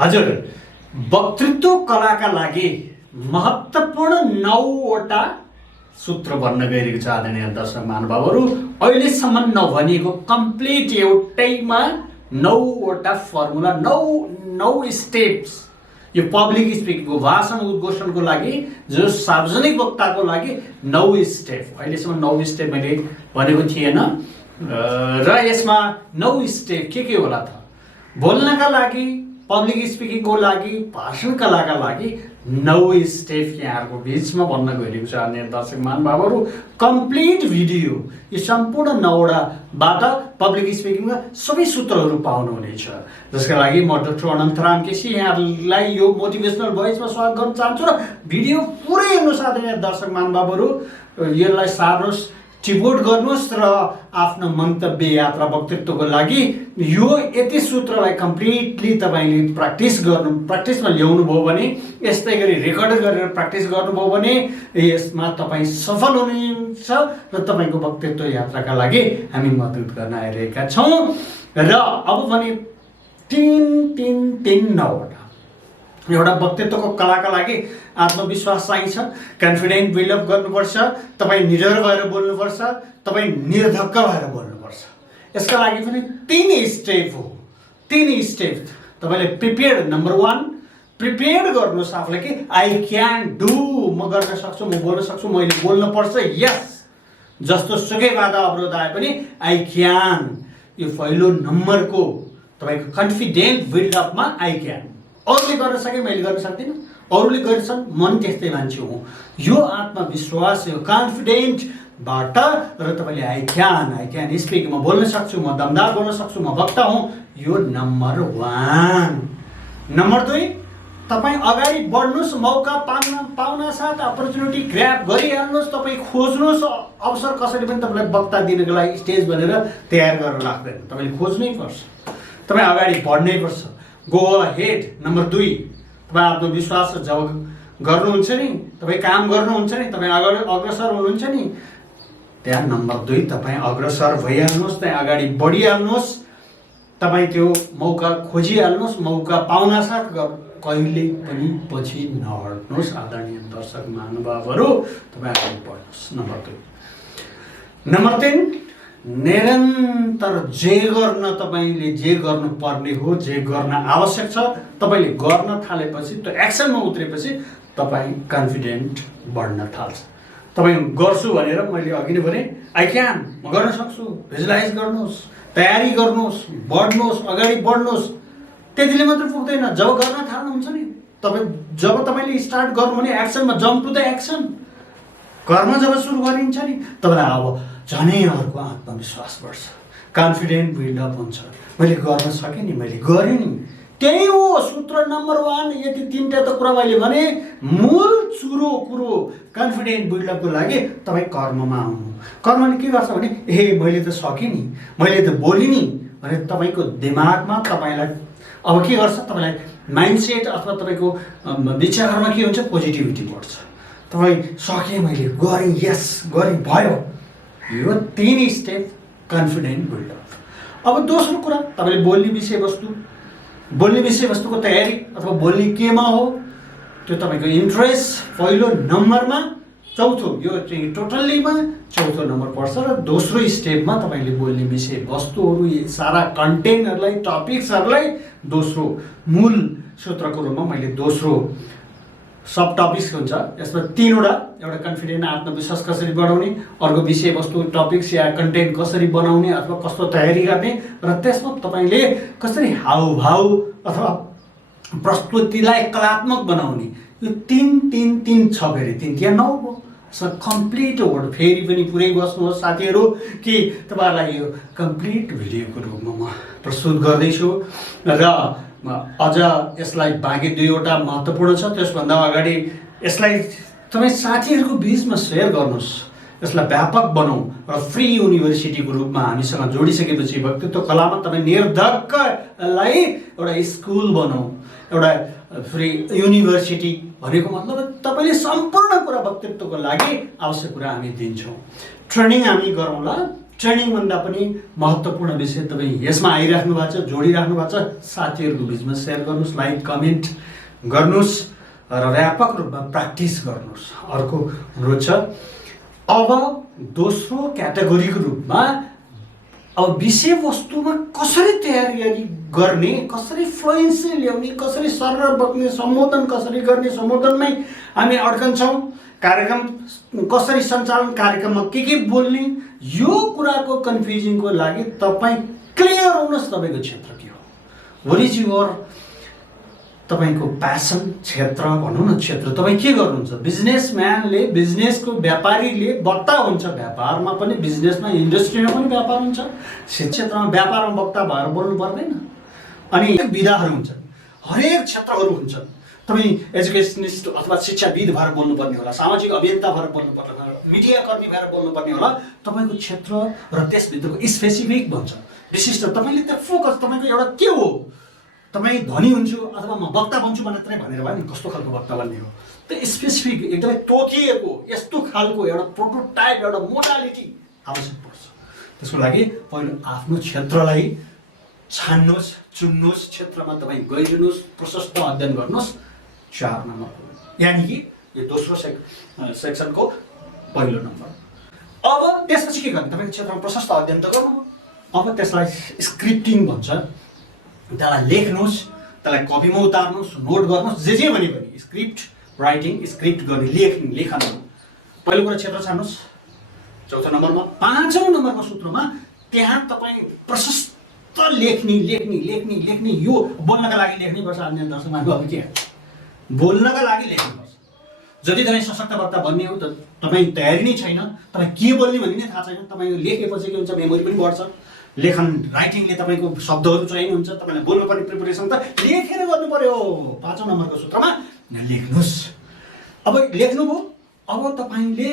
हजुर, वक्तृत्व कलाका लागि महत्त्वपूर्ण 9वटा सूत्र बन्न गइरहेको छ आदरणीय दर्शक महानुभावहरू। अहिलेसम्म नभनिएको कम्प्लिट एउटैमा 9वटा फर्मुला, 9 स्टेप्स। यो पब्लिक स्पिकिङको, भाषण उद्घोषणको लागि, जो सार्वजनिक वक्ताको लागि 9 स्टेप। अहिलेसम्म 9 स्टेप मैले भनेको थिएन र यसमा 9 स्टेप के होला त? बोल्नका लागि, पब्लिक स्पिकिङको लागि, भाषण कलाका लागि 9 स्टेप यहाँहरूको बिचमा भन्न गइरहेको छ आदरणीय दर्शक महानुभावहरू। कम्प्लिट भिडियो यो सम्पूर्ण 9वटाबाट पब्लिक स्पिकिङमा सबै सूत्रहरू पाउनुहुनेछ, जसका लागि म डाक्टर अनन्तराम केसी यहाँहरूलाई यो मोटिभेसनल भोइसमा स्वागत गर्न चाहन्छु। र भिडियो पुरै हेर्नुहोस् आदरणीय दर्शक महानुभावहरू। यसलाई सार्नुहोस्, टिपोट गर्नुहोस् र आफ्नो मन्तव्य यात्रा वक्तृत्वको लागि यो यति सूत्रलाई कम्प्लिटली तपाईँले प्र्याक्टिसमा ल्याउनु भयो भने, यस्तै गरी रेकर्ड गरेर प्र्याक्टिस गर्नुभयो भने यसमा तपाईँ सफल हुनुहुन्छ र तपाईँको वक्तृत्व यात्राका लागि हामी मद्दत गर्न आइरहेका छौँ। र अब भने 3-3-3-9 एउटा वक्तृत्वको कलाका लागि आत्मविश्वास चाहिन्छ, कन्फिडेन्ट बिल्डअप गर्नुपर्छ, तपाईँ निडर भएर बोल्नुपर्छ, तपाईँ निर्धक्क भएर बोल्नुपर्छ। यसका लागि पनि 3 स्टेप हो। 3 स्टेप तपाईँले प्रिपेयर्ड। नम्बर 1 प्रिपेयर्ड गर्नुहोस् आफूलाई कि आई क्यान डु, म गर्न सक्छु, म बोल्न सक्छु, मैले बोल्नुपर्छ। यस, जस्तो सुकै बाधा अवरोध आए पनि आई क्यान। यो पहिलो नम्बरको तपाईँको कन्फिडेन्ट बिल्डअपमा आई क्यान। अरूले गर्न सके, मैले गर्न सक्दिनँ, अरूले गर्छन्, म पनि त्यस्तै मान्छे हुँ। यो आत्मविश्वास, यो कन्फिडेन्टबाट र तपाईँले आई क्यान स्पिक, म बोल्न सक्छु, म दमदार बोल्न सक्छु, म वक्ता हुँ, यो नम्बर 1। नम्बर 2 तपाईँ अगाडि बढ्नुहोस्, मौका पाउन साथ अपर्च्युनिटी ग्र्याब गरिहाल्नुहोस्, तपाईँ खोज्नुहोस् अवसर। कसैले पनि तपाईँलाई वक्ता दिनको लागि स्टेज भनेर तयार गरेर राख्दैन, तपाईँले खोज्नै पर्छ, तपाईँ अगाडि बढ्नै पर्छ। Go ahead. नम्बर 2 तपाईँ आत्मविश्वास जब गर्नुहुन्छ नि, तपाईँ काम गर्नुहुन्छ नि, तपाईँ अग्रसर हुनुहुन्छ नि, त्यहाँ नम्बर 2 तपाईँ अग्रसर भइहाल्नुहोस्, त्यहाँ अगाडि बढिहाल्नुहोस्, तपाईँ त्यो मौका खोजिहाल्नुहोस्। मौका पाउन साथ कहिले पनि पछि नहट्नुहोस् आदरणीय दर्शक महानुभावहरू, तपाईँ अगाडि बढ्नुहोस्। नम्बर 2। नम्बर 3 निरन्तर जे गर्न तपाईँले जे गर्नुपर्ने हो, जे गर्न आवश्यक छ, तपाईँले गर्न थालेपछि, त्यो एक्सनमा उत्रेपछि तपाईँ कन्फिडेन्ट बढ्न थाल्छ। तपाईँ गर्छु भनेर मैले अघि नै भने आई क्यान, म गर्न सक्छु, भिजुलाइज गर्नुहोस्, तयारी गर्नुहोस्, बढ्नुहोस्, अगाडि बढ्नुहोस्। त्यतिले मात्र पुग्दैन। जब गर्न थाल्नुहुन्छ नि, जब तपाईँले स्टार्ट गर्नु भने एक्सनमा जम्प टु द एक्सन, कर्म जब सुरु गरिन्छ नि, तपाईँलाई अब झनै अर्को आत्मविश्वास बढ्छ, कन्फिडेन्ट बिल्डअप हुन्छ। मैले गर्न सकेँ नि, मैले गरेँ नि। त्यही हो सूत्र नम्बर 1। यति 3टा त कुरा मैले भने, मूल चुरो कुरो कन्फिडेन्ट बिल्डअपको लागि तपाईँ कर्ममा आउनु। कर्मले के गर्छ भने, मैले त सकेँ नि, मैले त बोलेँ नि भने तपाईँको दिमागमा तपाईँलाई अब के गर्छ, तपाईँलाई माइन्डसेट अथवा तपाईँको विचारमा के हुन्छ, पोजिटिभिटी बढ्छ। तपाईँ सकेँ, मैले गरेँ, यस गरेँ, भयो। यो 3 स्टेप कन्फिडेन्ट बिल्डअप। अब दोस्रो कुरा, तपाईँले बोल्ने विषयवस्तुको तयारी अथवा बोल्ने केमा हो, त्यो तपाईँको इन्ट्रेस्ट पहिलो नम्बरमा। चौथो, यो चाहिँ टोटल्लीमा चौथो नम्बर पर्छ। र दोस्रो स्टेपमा तपाईँले बोल्ने विषयवस्तुहरू, यी सारा कन्टेन्टहरूलाई, टपिक्सहरूलाई दोस्रो मूल सूत्रको रूपमा मैले दोस्रो सब टपिक्स हुन्छ। यसमा 3वटा, एउटा कन्फिडेन्ट आत्मविश्वास कसरी बढाउने, अर्को विषयवस्तु टपिक्स या कन्टेन्ट कसरी बनाउने अथवा कस्तो तयारी गर्ने, र त्यसमा तपाईँले कसरी हावभाव अथवा प्रस्तुतिलाई कलात्मक बनाउने। यो 3-3-3 छ। फेरि 3 या 9 हो। कम्प्लिट वर्ड फेरि पनि पुरै बस्नुहोस् साथीहरू, कि तपाईँहरूलाई यो कम्प्लिट भिडियोको रूपमा म प्रस्तुत गर्दैछु। र अझ यसलाई बाँकी 2वटा महत्त्वपूर्ण छ। त्यसभन्दा अगाडि यसलाई तपाईँ साथीहरूको बिचमा सेयर गर्नुहोस्, यसलाई व्यापक बनाऊ र फ्री युनिभर्सिटीको रूपमा हामीसँग जोडिसकेपछि वक्तृत्व कलामा तपाईँ निर्धक्कलाई एउटा स्कुल बनाऊ, एउटा फ्री युनिभर्सिटी भनेको मतलब तपाईँले सम्पूर्ण कुरा वक्तृत्वको लागि आवश्यक कुरा हामी दिन्छौँ। ट्रेनिङ हामी गरौँला, ट्रेनिङभन्दा पनि महत्त्वपूर्ण विषय तपाईँ यसमा आइराख्नु भएको छ, जोडिराख्नु भएको छ, साथीहरूको बिचमा सेयर गर्नुहोस्, लाइक कमेन्ट गर्नुहोस् र व्यापक रूपमा प्र्याक्टिस गर्नुहोस्। अर्को अनुरोध छ, अब दोस्रो क्याटेगोरीको रूपमा अब विषयवस्तुमा कसरी तयारी गर्ने, कसरी फ्लुएन्सी ल्याउने, कसरी सरर बग्ने, सम्बोधन कसरी गर्ने, सम्बोधनमै हामी अड्कन्छौँ, कार्यक्रम कसरी सञ्चालन, कार्यक्रममा के बोल्ने, यो कुराको कन्फ्युजनको लागि तपाईँ क्लियर हुनुहोस् तपाईँको क्षेत्र के हो, वाट इज युवर तपाईँको प्यासन क्षेत्र भनौँ न, क्षेत्र तपाईँ के गर्नुहुन्छ। बिजनेसम्यानले, बिजनेसको व्यापारीले वक्ता हुन्छ, व्यापारमा पनि, बिजनेसमा, इन्डस्ट्रीमा पनि व्यापार हुन्छ, क्षेत्रमा व्यापारमा वक्ता भएर बोल्नु पर्दैन। अनि विधाहरू हुन्छन्, हरेक क्षेत्रहरू हुन्छन्। तपाईँ एजुकेसनिस्ट अथवा शिक्षाविद भएर बोल्नुपर्ने होला, सामाजिक अभियन्ता भएर बोल्नुपर्ने होला, मिडियाकर्मी भएर बोल्नुपर्ने होला। तपाईँको क्षेत्र र त्यसभित्रको स्पेसिफिक भन्छ, विशिष्ट तपाईँले त्यो फोकस तपाईँको एउटा के हो, तपाईँ धनी हुन्छु अथवा म वक्ता बन्छु मात्रै भनेर भयो नि, कस्तो खालको वक्ता बन्ने हो, त्यो स्पेसिफिक एकदमै तोकिएको यस्तो खालको एउटा प्रोटोटाइप, एउटा मोडालिटी आवश्यक पर्छ। त्यसको लागि पहिलो आफ्नो क्षेत्रलाई छान्नुहोस्, चुन्नुहोस्, क्षेत्रमा तपाईँ गइरहनुहोस्, प्रशस्त अध्ययन गर्नुहोस्। 4 नम्बर, यानि कि यो दोस्रो सेक्सनको पहिलो नम्बर। अब त्यसपछि के गर्ने, तपाईँको क्षेत्रमा प्रशस्त अध्ययन त गर्नुभयो, अब त्यसलाई स्क्रिप्टिङ भन्छ, त्यसलाई लेख्नुहोस्, त्यसलाई कपीमा उतार्नुहोस्, नोट गर्नुहोस्, जे भने पनि स्क्रिप्ट राइटिङ, स्क्रिप्ट गर्ने, लेखन। पहिलो कुरा क्षेत्र छान्नुहोस्। चौथो नम्बरमा, 5औं नम्बरको सूत्रमा त्यहाँ तपाईँ प्रशस्त लेख्ने, यो बोल्नका लागि लेख्नै पर्छ। अन्य दर्शकहरू अब के बोल्नका लागि लेख्नुपर्छ। जति तपाईँ सशक्त वक्ता बन्ने हो, त तपाईँ तयारी नै छैन, तपाईँ के बोल्ने भन्ने नै थाहा छैन, तपाईँ लेखेपछि के हुन्छ, मेमोरी पनि बढ्छ। लेखन राइटिङले तपाईँको शब्दहरू चाहिने हुन्छ, तपाईँलाई बोल्नुपर्ने प्रिपरेसन त लेखेर गर्नु पर्यो। 5औं नम्बरको सूत्रमा लेख्नुहोस्। अब लेख्नुभयो, अब तपाईँले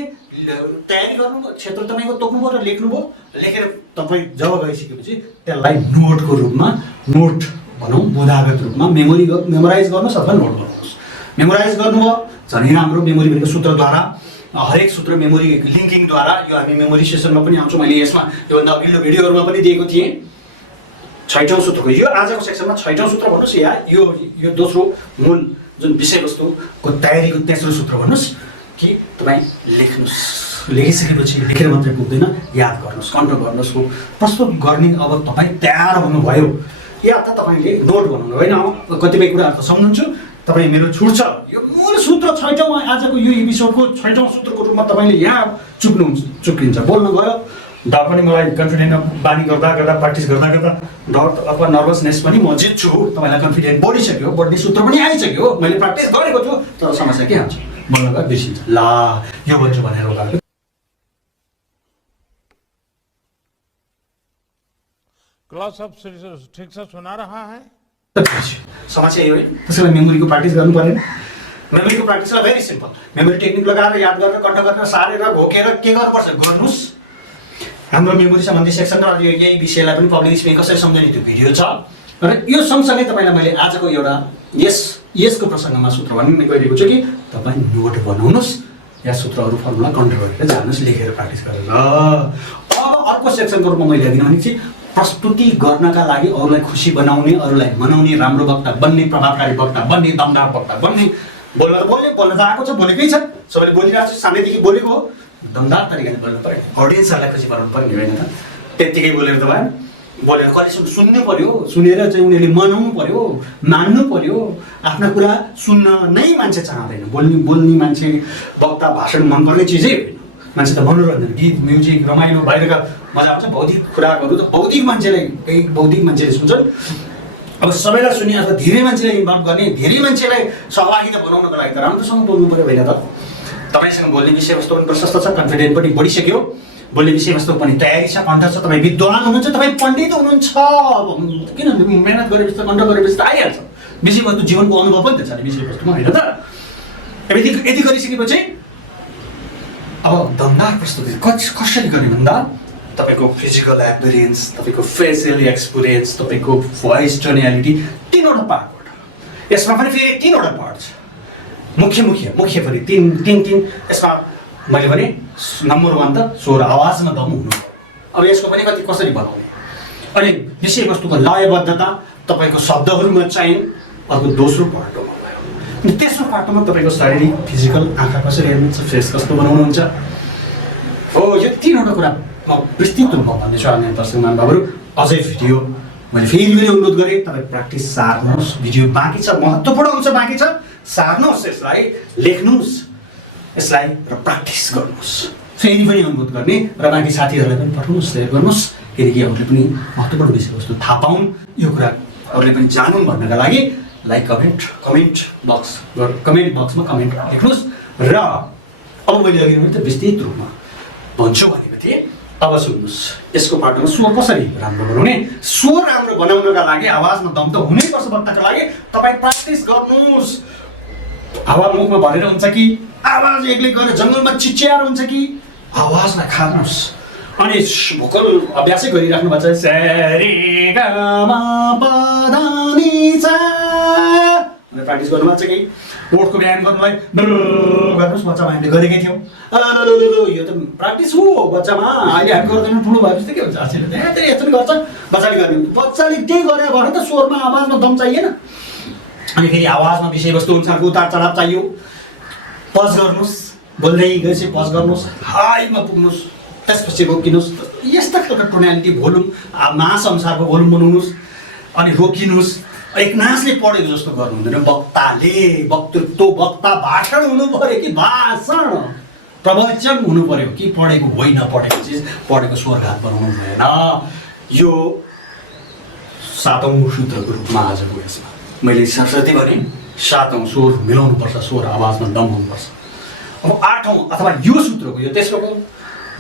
तयारी गर्नुभयो, क्षेत्र तपाईँको तोक्नुभयो र लेख्नुभयो। लेखेर तपाईँ जब गइसकेपछि त्यसलाई नोटको रूपमा, नोट भनौँ बोधागत रूपमा मेमोराइज गर्नुहोस् अथवा नोट गर्नुहोस्। मेमोराइज गर्नुभयो झनै राम्रो, मेमोरी भनेको सूत्रद्वारा, हरेक सूत्र मेमोरी लिङ्किङद्वारा। यो हामी मेमोरी सेसनमा पनि आउँछौँ, मैले यसमा योभन्दा अघिल्लो भिडियोहरूमा पनि दिएको थिएँ। 6औं सूत्रको यो आजको सेक्सनमा 6औं सूत्र भन्नुहोस्, या यो दोस्रो मूल जुन विषयवस्तुको तयारीको तेस्रो सूत्र भन्नुहोस् कि तपाईँ लेख्नुहोस्। लेखिसकेपछि लेखेर मात्रै पुग्दैन, याद गर्नुहोस्, कन्ट्रोल गर्नुहोस्। प्रस्तुत गर्ने अब तपाईँ तयार हुनुभयो, या त तपाईँले नोट बनाउनु होइन। कतिपय कुराहरू त सम्झन्छु, तपाईँ मेरो छुट छ, यो मूल सूत्र 6औं आजको यो एपिसोडको 6औं सूत्रको रूपमा तपाईँले यहाँ चुक्किन्छ। बोल्न गयो, डर पनि मलाई कन्फिडेन्ट बानी गर्दा प्र्याक्टिस गर्दा डर अथवा नर्भसनेस पनि म जित्छु। तपाईँलाई कन्फिडेन्ट बढिसक्यो, बढ्ने सूत्र पनि आइसक्यो, मैले प्र्याक्टिस गरेको छु, तर समस्या के हुन्छ, बोल्न गयो बिर्सिन्छ। ला यो भन्छु भनेर होला। क्लास अफ ठीक से सुना रहा है, समस्या यो है। त्यसैले मेमोरीको प्र्याक्टिस गर्नु पर्दैन। मेमोरीको प्र्याक्टिसलाई भेरी सिम्पल, मेमोरी टेक्निक लगाएर याद गरेर, कन्ट गरेर, सारेर, घोकेर के गर्नुपर्छ गर्नुहोस्। हाम्रो मेमोरी सम्बन्धी सेक्सन र यही विषयलाई पनि पब्लिक स्पिकिङ कसरी सम्झने त्यो भिडियो छ। र यो सँगसँगै तपाईँलाई मैले आजको एउटा यसको प्रसङ्गमा सूत्र भन्ने गइरहेको छु कि तपाईँ नोट बनाउनुहोस्, या सूत्रहरू फर्मुला कन्ट्रोल गरेर जानुहोस्, लेखेर प्र्याक्टिस गरेर। अब अर्को सेक्सनको रूपमा मैले अघि भने चाहिँ प्रस्तुति गर्नका लागि अरूलाई खुसी बनाउने, अरूलाई मनाउने, राम्रो वक्ता बन्ने, प्रभावकारी वक्ता बन्ने, दमदार वक्ता बन्ने। बोल्न त आएको छ, बोलेकै छ, सबैले बोलिरहेको छ, सानैदेखि बोलेको हो। दमदार तरिकाले बोल्नु पर्यो, अडियन्सहरूलाई खुसी बनाउनु पर्ने होइन त। त्यत्तिकै बोलेर त भएन, बोलेर कहिलेसम्म सुन्नु पर्यो, सुनेर चाहिँ उनीहरूले मनाउनु पर्यो, मान्नु पर्यो। आफ्ना कुरा सुन्न नै मान्छे चाहँदैन, बोल्ने मान्छे, वक्ता, भाषण मनपर्ने चिजै होइन। मान्छे त मनोरञ्जन, गीत, म्युजिक, रमाइलो, बाहिरका मजा आउँछ। भौतिक खुराकहरू त भौतिक मान्छेले सुन्छन्। अब सबैलाई सुन्ने अथवा धेरै मान्छेलाई इन्भल्भ गर्ने, धेरै मान्छेलाई सहभागिता बनाउनको लागि त राम्रोसँग बोल्नु पर्यो होइन त। तपाईँसँग बोल्ने विषयवस्तु पनि प्रशस्त छ, कन्फिडेन्ट पनि बढिसक्यो, बोल्ने विषयवस्तु पनि तयारी छ, कन्ठ छ, तपाईँ विद्वान हुनुहुन्छ, तपाईँ पण्डित हुनुहुन्छ। किन मेहनत गरेपछि त, कन्ठ गरेपछि त आइहाल्छ। विषयवस्तु जीवनको अनुभव पनि त छ विषयवस्तुमा होइन त। यति गरिसकेपछि अब दमदार प्रस्तुति कसरी गर्ने भन्दा तपाईँको फिजिकल एपियरेन्स, तपाईँको फेसियल एक्सपिरियन्स, तपाईँको भोइस टोनालिटी, 3वटा पार्ट। यसमा पनि फेरि 3वटा पार्ट छ, मुख्य पनि तीन। यसमा मैले भने नम्बर 1 त स्वर, आवाजमा दम हुनु पर्यो। अब यसको पनि कति कसरी बनाउने अनि विषयवस्तुको लयबद्धता तपाईँको शब्दहरूमा चयन अर्को दोस्रो पाटोमा भयो अनि तेस्रो पाटोमा तपाईँको शारीरिक फिजिकल आँखा कसरी हेर्नुहुन्छ फेस कस्तो बनाउनुहुन्छ हो यो तीनवटा कुरा म विस्तृत रूपमा भन्दैछु आदरणीय दर्शक महानुभावहरू अझै भिडियो मैले फेरि पनि अनुरोध गरेँ तपाईँ प्र्याक्टिस सार्नुहोस् भिडियो बाँकी छ महत्त्वपूर्ण अंश बाँकी छ सार्नुहोस् यसलाई लेख्नुहोस् यसलाई र प्र्याक्टिस गर्नुहोस् फेरि पनि अनुरोध गर्ने र बाँकी साथीहरूलाई पनि पठाउनुहोस् शेयर गर्नुहोस् किनकि अरूले पनि महत्त्वपूर्ण विषयवस्तु थाहा पाउन् यो कुरा अरूले पनि जानुन् भन्नका लागि लाइक कमेन्ट बक्समा कमेन्ट लेख्नुहोस् र अब मैले अघि भने त विस्तृत रूपमा भन्छु भनेको थिएँ अब सुन्नुहोस् यसको पाटोमा स्वर कसरी राम्रो बनाउने स्वर राम्रो बनाउनका लागि आवाजमा दम त हुनैपर्छ वक्ताका लागि तपाईँ प्र्याक्टिस गर्नुहोस् हावा मुखमा भरेर हुन्छ कि आवाज एक्लै गएर जङ्गलमा चिच्याएर हुन्छ कि आवाजलाई खार्नुहोस् अनि भोकल अभ्यासै गरिराख्नु भएको छ प्र्याक्टिस गर्नुभएको छ कि ओठको व्यायाम गर्नुलाई गर्नुहोस् बच्चामा हामीले गरेकै थियौँ यो त प्र्याक्टिस हो बच्चामा अहिले हामी गर्दैनौँ ठुलो भएपछि त के हुन्छ आजकल यस्तो गर्छ बच्चाले गर्ने बच्चाले त्यही गरेर भने त स्वरमा आवाजमा दम चाहिएन अनि फेरि आवाजमा विषयवस्तु अनुसारको उतार चढाव चाहियो पज गर्नुहोस् बोल्दै गएपछि पज गर्नुहोस् हाईमा पुग्नुहोस् त्यसपछि रोकिनुहोस् यस्ता खालको टोनालिटी भोल्युम मास अनुसारको भोल्युम बनाउनुहोस् अनि रोकिनुहोस् एक नाचले पढेको जस्तो गर्नु हुँदैन वक्ताले वक्तृत्व वक्ता भाषण हुनु पर्यो कि भाषण प्रवचन हुनु पर्यो कि पढेको होइन पढेको चिज पढेको स्वरघात बनाउनु भएन यो 7औं सूत्रको रूपमा आजको यसमा मैले सरस्वती भने 7औं स्वर मिलाउनुपर्छ स्वर आवाजमा दम हुनुपर्छ अब 8औं अथवा यो सूत्रको यो तेस्रोको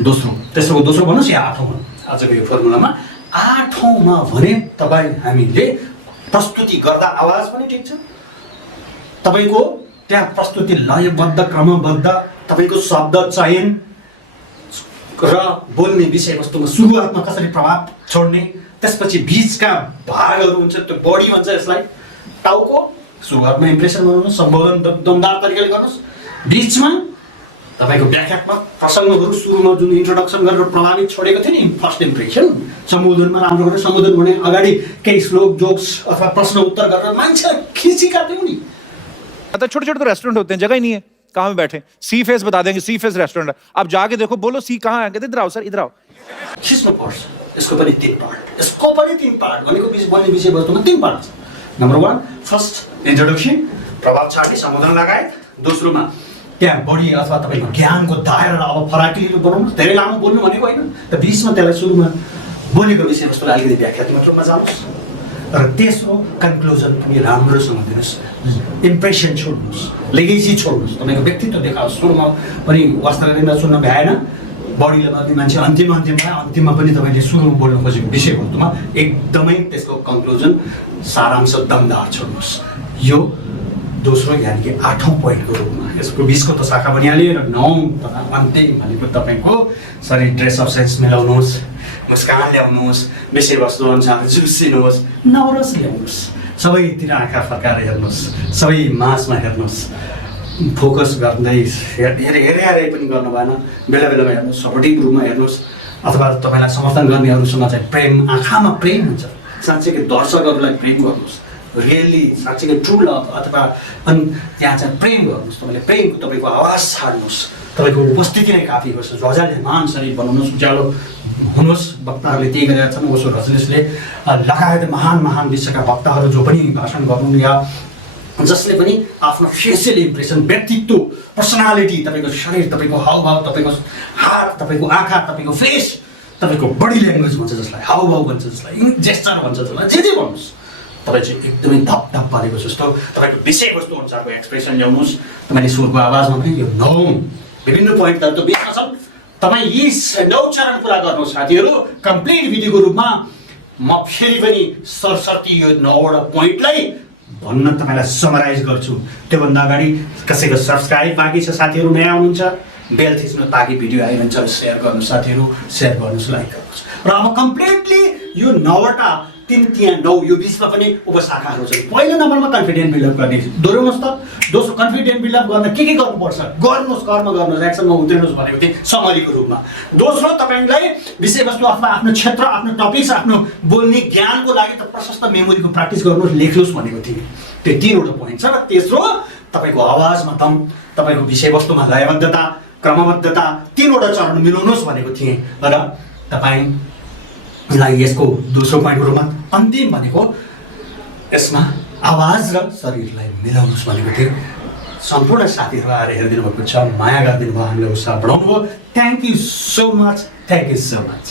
दोस्रो भन्नुहोस् या 8औं आजको यो फर्मुलामा 8औंमा भने तपाईँ हामीले प्रस्तुति गर्दा आवाज पनि ठिक छ तपाईको त्यहाँ प्रस्तुति लयबद्ध क्रमबद्ध तपाईको शब्द चयन र बोल्ने विषयवस्तुमा सुरुवातमा कसरी प्रभाव छोड्ने त्यसपछि बीचका भागहरू हुन्छ त्यो बडी भन्छ यसलाई टाउको सुरुवातमा इम्प्रेसन गर्नुहोस् सम्बोधन दमदार तरिकाले गर्नुहोस् बीचमा तपाईको व्याख्यात्मक प्रसङ्गहरू सुरुमा जुन इन्ट्रोडक्सन गरेर प्रभावित छोडेको थियो नि फर्स्ट इम्प्रेसन सम्बोधनमा राम्रो गरेर सम्बोधन गर्ने अगाडि केही श्लोक जोक्स अथवा प्रश्न उत्तर गरेर मान्छेलाई खिची काट्यौँ नि छोटे छोटे तो रेस्टोरेंट होते हैं जगह ही नहीं है कहाँ में बैठे सी फेस बता देंगे सी फेस रेस्टोरेंट है आप जाके देखो बोलो सी कहाँ है कहते इधर आओ सर इधर आओ खिच्नु पर्छ यसको पनि 3 पार्ट भनेको बोल्ने विषयवस्तुमा 3 पार्ट छ नम्बर 1 फर्स्ट इन्ट्रोडक्सन प्रभाव छाड्ने सम्बोधन लगायत दोस्रोमा त्यहाँ बढी अथवा तपाईँको ज्ञानको दायरा अब फराकिलो बनाउनु धेरै लामो बोल्नु भनेको होइन त बीचमा त्यसलाई सुरुमा बोलेको विषयवस्तुलाई अलिकति व्याख्यात्मक रूपमा जानुहोस् र तेस्रो कन्क्लुजन पनि राम्रोसँग दिनुहोस् इम्प्रेसन छोड्नुहोस् लेगेसी छोड्नुहोस् तपाईँको व्यक्तित्व देखाओस् सुरुमा पनि वस्त्रलिँदा सुन्न भ्याएन बढीले पनि मान्छे अन्तिममा पनि तपाईँले सुरुमा बोल्नु खोजेको विषयवस्तुमा एकदमै त्यसको कन्क्लुजन सारांश दमदार छोड्नुहोस् यो दोस्रो यानि कि 8औं पोइन्टको रूपमा यसको 20को त शाखा बनिहाल्यो र 9औं तथा अन्त्य भनेको तपाईँको शरीर ड्रेस अफ सेन्स मिलाउनुहोस् मुस्कान ल्याउनुहोस् विषयवस्तु अनुसार जुसिनुहोस् नवरस ल्याउनुहोस् सबैतिर आँखा फर्काएर हेर्नुहोस् सबै मासमा हेर्नुहोस् फोकस गर्दै हेरे पनि गर्नु भएन बेला बेलामा हेर्नुहोस् सपोर्टिभ रूपमा हेर्नुहोस् अथवा तपाईँलाई समर्थन गर्नेहरूसँग चाहिँ प्रेम आँखामा प्रेम हुन्छ साँच्चैकै दर्शकहरूलाई प्रेम गर्नुहोस् रियली साँच्चैकै ट्रु लभ अथवा अनि त्यहाँ चाहिँ प्रेम गर्नुहोस् तपाईँले प्रेमको तपाईँको आवाज छाड्नुहोस् तपाईँको उपस्थिति नै काफी गर्छ ध्वजाल्यमान शरीर बनाउनुहोस् उज्यालो हुनुहोस् वक्ताहरूले त्यही गरेका छन् ओशो रजनीशले लगायत महान विश्वका वक्ताहरू जो पनि भाषण गर्नु या जसले पनि आफ्नो फेसियल इम्प्रेसन व्यक्तित्व पर्सनालिटी तपाईँको शरीर तपाईँको हावभाव तपाईँको हात तपाईँको आँखा तपाईँको फेस तपाईँको बडी ल्याङ्ग्वेज भन्छ जसलाई हावभाव भन्छ जसलाई जेस्चर भन्छ जसलाई जे भन्नुहोस् तपाईँ चाहिँ एकदमै धप पारेको जस्तो तपाईँको विषयवस्तु अनुसारको एक्सप्रेसन ल्याउनुहोस् तपाईँले स्वरको आवाजमा पनि यो 9 विभिन्न पोइन्टहरू त बिचमा छन् तपाईँ यी 9 चरण पुरा गर्नुहोस् साथीहरू कम्प्लिट भिडियोको रूपमा म फेरि पनि सरस्वती यो 9वटा पोइन्टलाई भन्न तपाईँलाई समराइज गर्छु त्योभन्दा अगाडि कसैको सब्सक्राइब बाँकी छ साथीहरू नयाँ हुनुहुन्छ बेल थिच्नु ताकि भिडियो आइरहन्छ सेयर गर्नुहोस् साथीहरू सेयर गर्नुहोस् लाइक गर्नुहोस् र अब कम्प्लिटली यो 9वटा 3, 3, 9 यो बिचमा पनि उपशाखाहरू छन्। पहिलो नम्बरमा कन्फिडेन्ट बिल्डअप गर्ने, दोहोऱ्याउनुहोस् त। दोस्रो कन्फिडेन्ट बिल्डअप गर्न के गर्नुपर्छ, गर्नुहोस्, कर्म गर्नुहोस्, एक्सनमा उत्रनुहोस् भनेको थिएँ समरीको रूपमा। दोस्रो, तपाईँलाई विषयवस्तु अथवा आफ्नो क्षेत्र, आफ्नो टपिक्स, आफ्नो बोल्ने ज्ञानको लागि त प्रशस्त मेमोरीको प्र्याक्टिस गर्नुहोस्, लेख्नुहोस् भनेको थिएँ। त्यो 3वटा पोइन्ट छ। र तेस्रो, तपाईँको आवाजमा दम, तपाईँको विषयवस्तुमा लयबद्धता, क्रमबद्धता, 3वटा चरण मिलाउनुहोस् भनेको थिएँ। र तपाईँलाई यसको दोस्रो पोइन्टको रूपमा अन्तिम भनेको यसमा आवाज र शरीरलाई मिलाउनुहोस् भनेको थियो। सम्पूर्ण साथीहरू आएर हेरिदिनु भएको छ, माया गरिदिनु भयो, हामीले उत्साह बढाउनु भयो। Thank you so much, thank you so much.